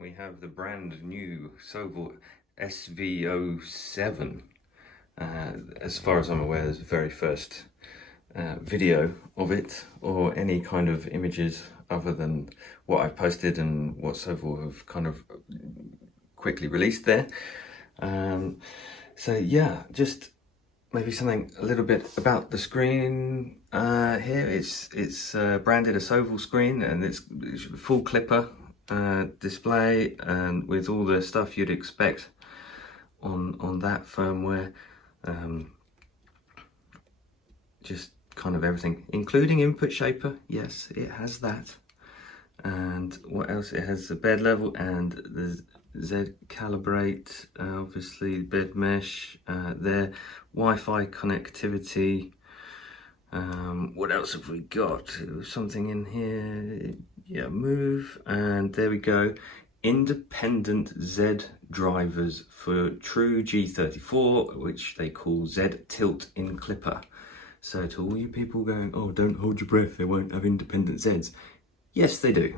we have the brand new Sovol SV07. As far as I'm aware, it's the very first video of it, or any kind of images other than what I've posted and what Sovol have kind of quickly released there. So yeah, just maybe something a little bit about the screen here. It's branded a Sovol screen, and it's full clipper display, and with all the stuff you'd expect on that firmware. Just kind of everything, including input shaper. Yes, it has that. And what else? It has the bed level and the Z calibrate, obviously bed mesh there, Wi-Fi connectivity. What else have we got? Something in here, yeah, move, and there we go. Independent Z drivers for true G34, which they call Z tilt in clipper. So to all you people going, oh, don't hold your breath, they won't have independent Zs. Yes, they do.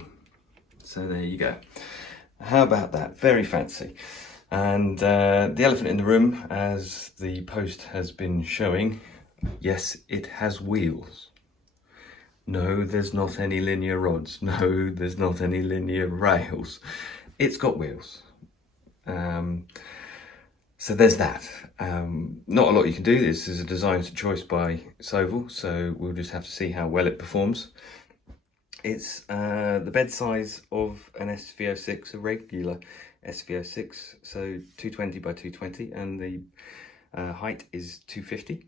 So there you go. How about that? Very fancy. And the elephant in the room, as the post has been showing, yes, it has wheels. No, there's not any linear rods. No, there's not any linear rails. It's got wheels. So there's that. Not a lot you can do. This is a design choice by Sovol, so we'll just have to see how well it performs. It's the bed size of an SV06, a regular SV06, so 220 by 220, and the height is 250.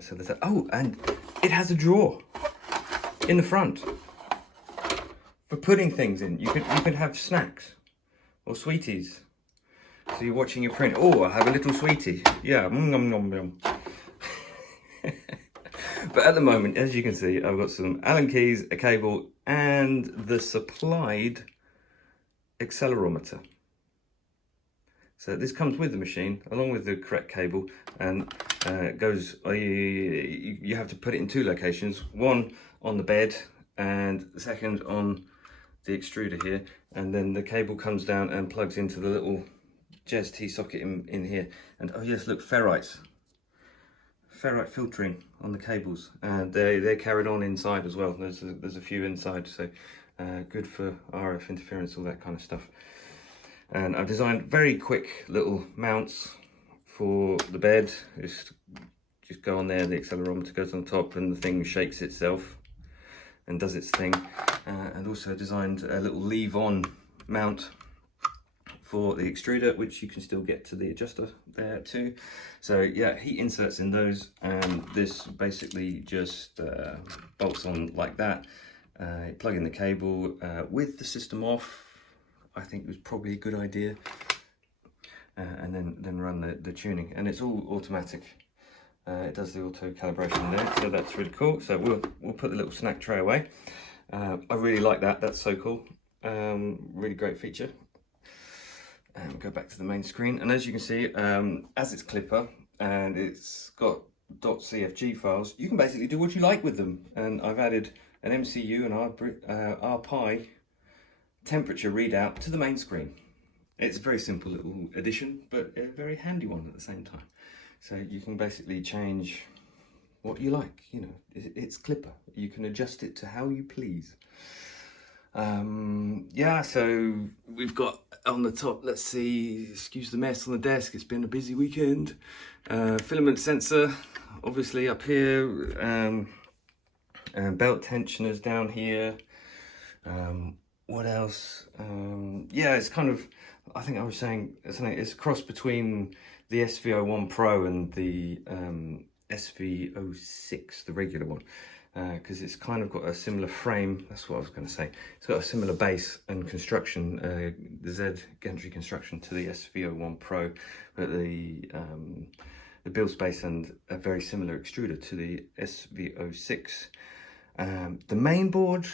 So there's that. Oh, and it has a drawer in the front for putting things in. You could have snacks or sweeties. So you're watching your print. Oh, I have a little sweetie. Yeah, nom nom nom. But at the moment, as you can see, I've got some Allen keys, a cable, and the supplied accelerometer. So this comes with the machine, along with the correct cable, and goes. You have to put it in two locations: one on the bed, and the second on the extruder here. And then the cable comes down and plugs into the little Jez T socket in here. And oh yes, look, ferrite filtering on the cables, and they're carried on inside as well. There's a few inside, so good for RF interference, all that kind of stuff. And I've designed very quick little mounts for the bed. Just go on there, the accelerometer goes on top, and the thing shakes itself and does its thing. And also designed a little leave-on mount for the extruder, which you can still get to the adjuster there too. So yeah, heat inserts in those, and this basically just bolts on like that. Plug in the cable with the system off. I think it was probably a good idea. And then run the tuning, and it's all automatic. It does the auto calibration there, so that's really cool. So we'll put the little snack tray away. I really like that. That's so cool. Really great feature. And we'll go back to the main screen, and as you can see, as it's clipper and it's got .cfg files, you can basically do what you like with them. And I've added an MCU and RPi temperature readout to the main screen. It's a very simple little addition, but a very handy one at the same time. So you can basically change what you like. You know, it's clipper. You can adjust it to how you please. Yeah, so we've got on the top, let's see, excuse the mess on the desk, it's been a busy weekend. Filament sensor, obviously up here, and belt tensioners down here. What else? Yeah, it's kind of, I think I was saying, it's a cross between the SV01 Pro and the SV06, the regular one. Because it's kind of got a similar frame. That's what I was going to say. It's got a similar base and construction, the Z gantry construction to the SV01 Pro, but the build space and a very similar extruder to the SV06. The main board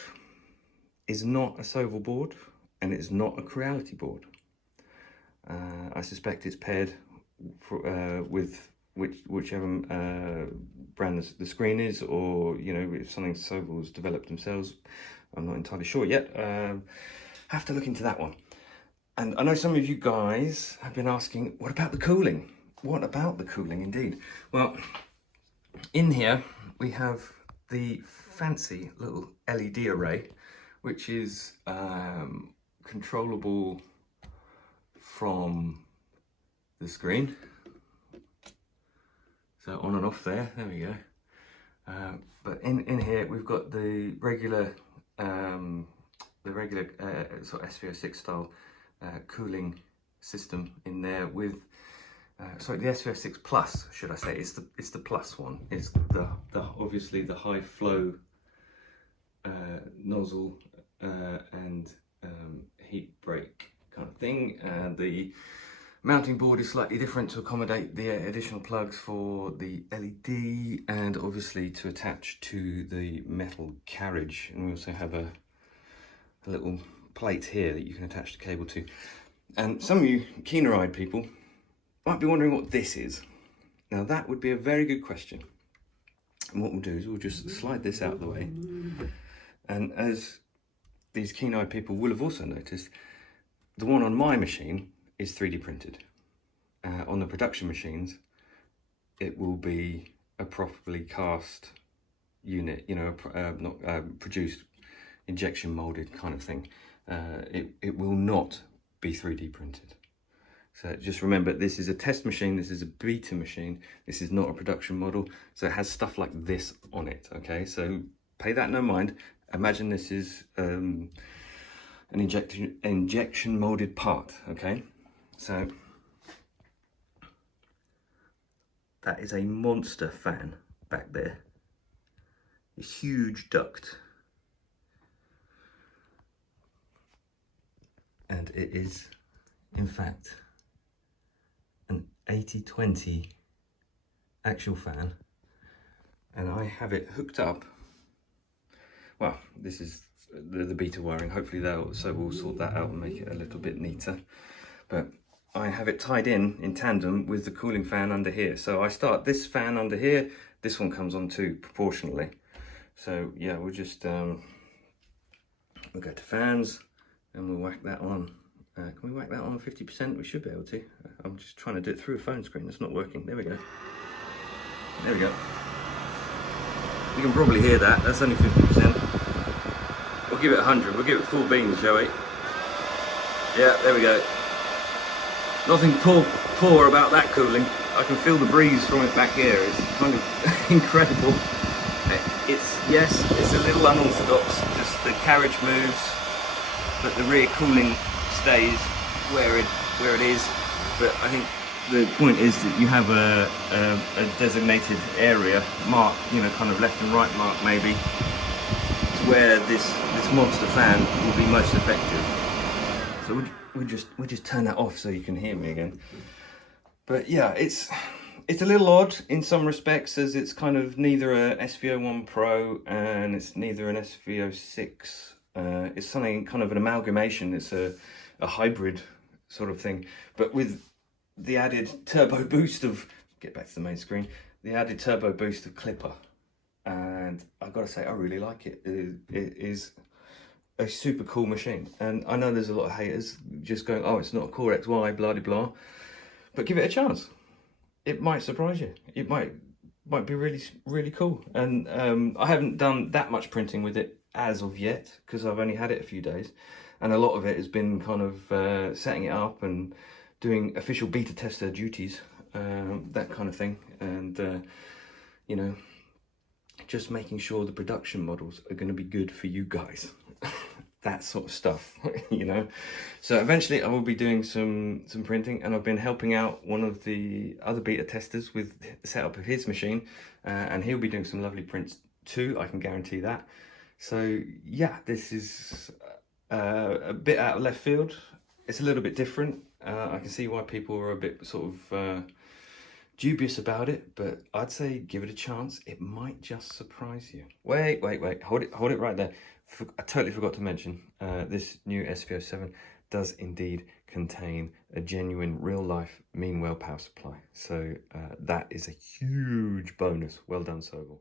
is not a Sovol board, and it's not a Creality board. I suspect it's paired with whichever brand the screen is, or you know, if something Sovol's developed themselves. I'm not entirely sure yet. Have to look into that one. And I know some of you guys have been asking, what about the cooling? What about the cooling indeed? Well, in here we have the fancy little LED array, which is controllable from the screen. So on and off there we go. But in here we've got the regular sort of SV06 style cooling system in there with sorry, the SV06 Plus, should I say? It's the plus one. It's the obviously the high flow nozzle and heat break kind of thing. The mounting board is slightly different to accommodate the additional plugs for the LED and obviously to attach to the metal carriage. And we also have a little plate here that you can attach the cable to. And some of you keener-eyed people might be wondering what this is. Now that would be a very good question. And what we'll do is we'll just slide this out of the way. And as these keen-eyed people will have also noticed, the one on my machine is 3D printed. On the production machines, it will be a properly cast unit, you know, not produced, injection molded kind of thing. It will not be 3D printed. So just remember, this is a test machine, this is a beta machine, this is not a production model, so it has stuff like this on it, okay? So pay that no mind. Imagine this is an injection molded part, okay? So that is a monster fan back there, a huge duct. And it is, in fact, an 80/20 axial fan, and I have it hooked up. Well, this is the beta wiring. Hopefully we'll sort that out and make it a little bit neater. But I have it tied in tandem with the cooling fan under here. So I start this fan under here, this one comes on too, proportionally. So yeah, we'll just we'll go to fans and we'll whack that on. Can we whack that on 50%? We should be able to. I'm just trying to do it through a phone screen. It's not working. There we go. There we go. You can probably hear that. That's only 50%. We'll give it 100. We'll give it full beans, shall we? Yeah, there we go. Nothing poor about that cooling. I can feel the breeze from it back here. It's kind of incredible. It's a little unorthodox. Just the carriage moves, but the rear cooling stays where it is. But I think the point is that you have a designated area marked, you know, kind of left and right mark maybe, where this monster fan will be most effective. So we just turn that off so you can hear me again. But yeah, it's a little odd in some respects, as it's kind of neither a SV01 Pro and it's neither an SV06. It's something kind of an amalgamation. It's a hybrid sort of thing, but with the added turbo boost of, get back to the main screen, the added turbo boost of Clipper. And I've got to say, I really like it. It is a super cool machine. And I know there's a lot of haters just going, oh, it's not a Core XY, blah, blah, blah. But give it a chance. It might surprise you. It might be really, really cool. And I haven't done that much printing with it as of yet, because I've only had it a few days. And a lot of it has been kind of setting it up and doing official beta tester duties, that kind of thing. And, you know, just making sure the production models are going to be good for you guys. That sort of stuff, you know. So eventually I will be doing some printing, and I've been helping out one of the other beta testers with the setup of his machine, and he'll be doing some lovely prints too, I can guarantee that. So yeah, this is a bit out of left field. It's a little bit different. I can see why people are a bit sort of dubious about it, but I'd say give it a chance. It might just surprise you. Wait, hold it right there. I totally forgot to mention, this new SV07 does indeed contain a genuine real-life Meanwell power supply. So that is a huge bonus. Well done, Sovol.